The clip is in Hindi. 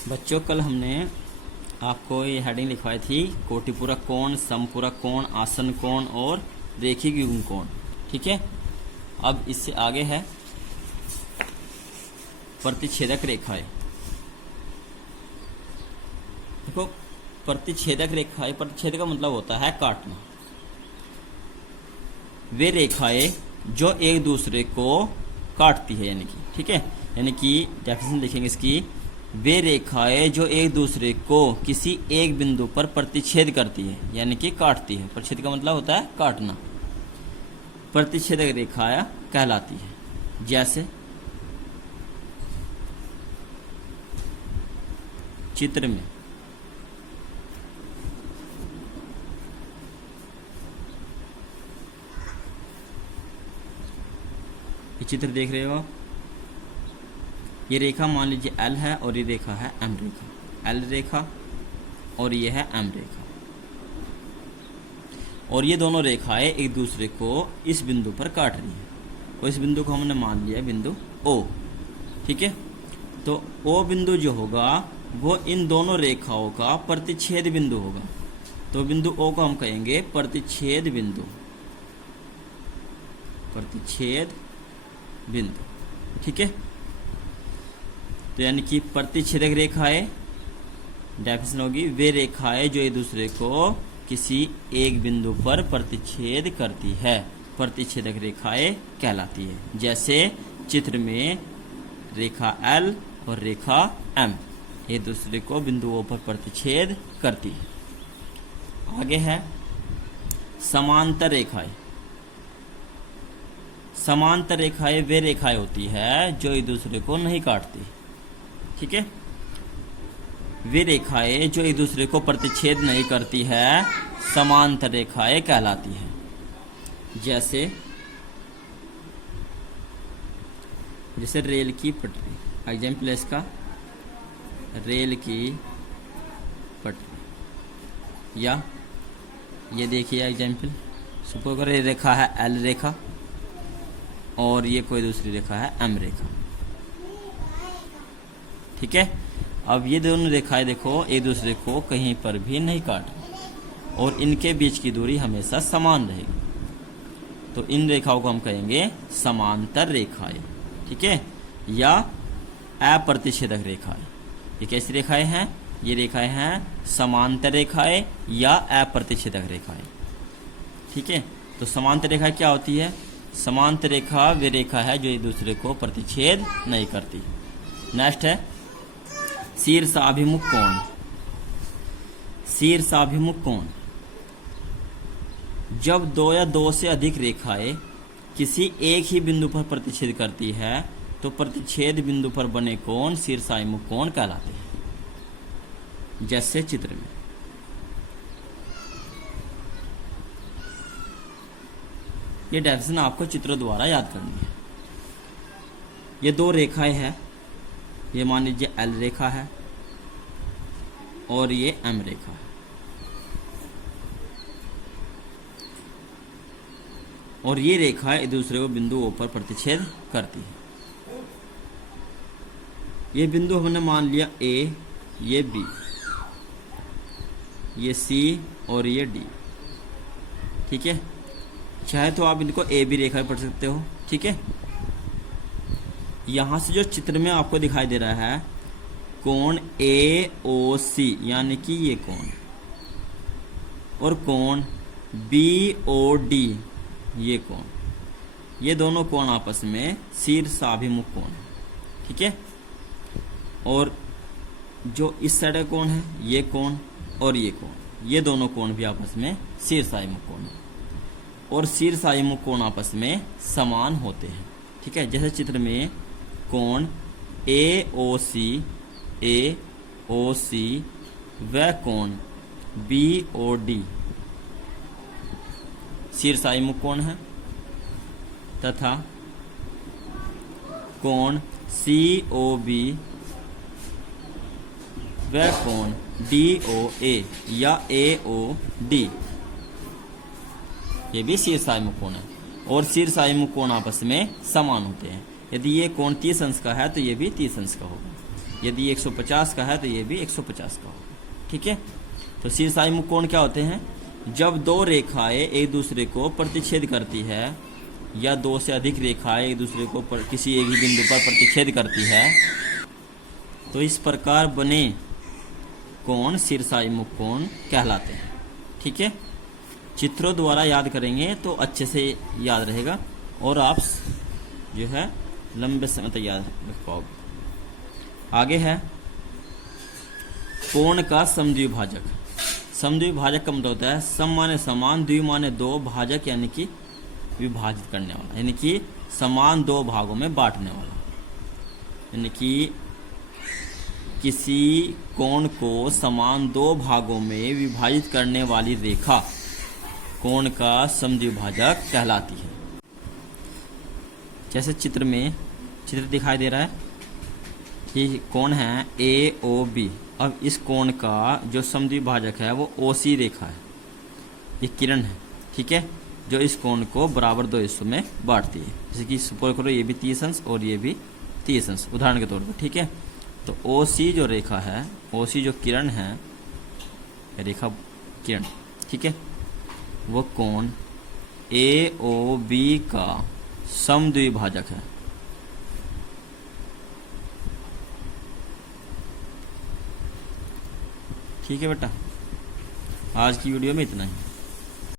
बच्चों, कल हमने आपको ये हेडिंग लिखवाई थी कोटिपूरक कोण, समपूरक कोण, आसन कोण और रेखिक युग्म कोण। ठीक है, अब इससे आगे है प्रतिच्छेदक रेखाएं। देखो, प्रतिच्छेदक रेखाएं, प्रतिच्छेद का मतलब होता है काटना। वे रेखाएं जो एक दूसरे को काटती है, यानी कि ठीक है, यानी कि डेफिनेशन लिखेंगे इसकी, वे रेखाएं जो एक दूसरे को किसी एक बिंदु पर प्रतिच्छेद करती है, यानी कि काटती है। प्रतिच्छेद का मतलब होता है काटना। प्रतिच्छेदक रेखाएं कहलाती है। जैसे चित्र में ये चित्र देख रहे हो आप, ये रेखा मान लीजिए L है और ये रेखा है M रेखा। L रेखा और ये है M रेखा, और ये दोनों रेखाएं एक दूसरे को इस बिंदु पर काट रही हैं। और इस बिंदु को हमने मान लिया बिंदु O। ठीक है, तो O बिंदु जो होगा वो इन दोनों रेखाओं का प्रतिच्छेद बिंदु होगा। तो बिंदु O को हम कहेंगे प्रतिच्छेद बिंदु। प्रतिच्छेद बिंदु, ठीक है। तो यानी कि प्रतिच्छेदक रेखाएं डेफिनेशन होगी वे रेखाएं जो एक दूसरे को किसी एक बिंदु पर प्रतिच्छेद करती है, प्रतिच्छेदक रेखाएं कहलाती है। जैसे चित्र में रेखा L और रेखा M एक दूसरे को बिंदुओं पर प्रतिच्छेद करती है। आगे है समांतर रेखाएं। समांतर रेखाएं वे रेखाएं होती है जो एक दूसरे को नहीं काटती। ठीक है, वे रेखाएं जो एक दूसरे को प्रतिच्छेद नहीं करती है समांतर रेखाएं कहलाती है। जैसे रेल की पटरी, एग्जाम्पल है इसका रेल की पटरी। या ये देखिए एग्जाम्पल, सपोज करो ये रेखा है L रेखा और ये कोई दूसरी रेखा है M रेखा। ठीक है, अब ये दोनों रेखाएं देखो एक दूसरे को कहीं पर भी नहीं काट और इनके बीच की दूरी हमेशा समान रहेगी। तो इन रेखाओं को हम कहेंगे समांतर रेखाएं। ठीक है, या अप्रतिच्छेदक रेखाएं। ये कैसी रेखाएं हैं? ये रेखाएं हैं समांतर रेखाएं या अप्रतिच्छेदक रेखाएं। ठीक है, तो समांतर रेखा क्या होती है? समांतर रेखा वे रेखा है जो एक दूसरे को प्रतिच्छेद नहीं करती। नेक्स्ट है शीर्षाभिमुख कोण। शीर्षाभिमुख कोण, जब दो या दो से अधिक रेखाएं किसी एक ही बिंदु पर प्रतिच्छेद करती है तो प्रतिच्छेद बिंदु पर बने कोण शीर्षाभिमुख कोण कहलाते हैं। जैसे चित्र में ये डेफिनेशन आपको चित्रों द्वारा याद करनी है। ये दो रेखाएं हैं, ये मान लीजिए L रेखा है और ये M रेखा है, और ये रेखाएं एक दूसरे को बिंदुओं पर प्रतिच्छेद करती है। ये बिंदु हमने मान लिया A, ये B, ये C और ये D। ठीक है, चाहे तो आप इनको A B रेखा पढ़ सकते हो। ठीक है, यहां से जो चित्र में आपको दिखाई दे रहा है कोण AOC, यानी कि ये कोण, और कोण BOD ये कोण, ये दोनों कोण आपस में शीर्षाभिमुख कोण है। ठीक है, और जो इस साइड का कोण है ये कोण और ये कोण, ये दोनों कोण भी आपस में शीर्षाभिमुख कोण है, और शीर्षाभिमुख कोण आपस में समान होते हैं। ठीक है, जैसे चित्र में कोण AOC व कोण BOD शीर्षाभिमुख कोण है, तथा कोण COB व कोण DOA या AOD ये भी शीर्षाभिमुख कोण है, और शीर्षाभिमुख कोण आपस में समान होते हैं। यदि ये कोण 30 अंश का है तो ये भी 30 अंश का होगा। यदि 150 का है तो ये भी 150 का होगा। ठीक है, तो शीर्षाभिमुख कोण क्या होते हैं? जब दो रेखाएं एक दूसरे को प्रतिच्छेद करती है या दो से अधिक रेखाएं एक दूसरे को किसी एक ही बिंदु पर प्रतिच्छेद करती है तो इस प्रकार बने कोण शीर्षाभिमुख कोण कहलाते हैं। ठीक है, चित्रों द्वारा याद करेंगे तो अच्छे से याद रहेगा और आप जो है लंबे समय तक याद रख पाओगे। आगे है कोण का समद्विभाजक। समद्विभाजक का मतलब होता है सम माने समान, द्वि माने दो, भाजक यानी कि विभाजित करने वाला, यानी कि समान दो भागों में बांटने वाला। यानी कि किसी कोण को समान दो भागों में विभाजित करने वाली रेखा कोण का समद्विभाजक कहलाती है। जैसे चित्र दिखाई दे रहा है, ये कोण है AOB। अब इस कोण का जो समद्विभाजक है वो OC रेखा है, ये किरण है। ठीक है, जो इस कोण को बराबर दो हिस्सों में बांटती है। जैसे कि सपोज करो ये भी 30 अंश और ये भी 30 अंश, उदाहरण के तौर पर। ठीक है, तो OC जो रेखा है, OC जो किरण है, रेखा किरण, ठीक है, वो कोण AOB का समद्विभाजक है। ठीक है बेटा, आज की वीडियो में इतना ही।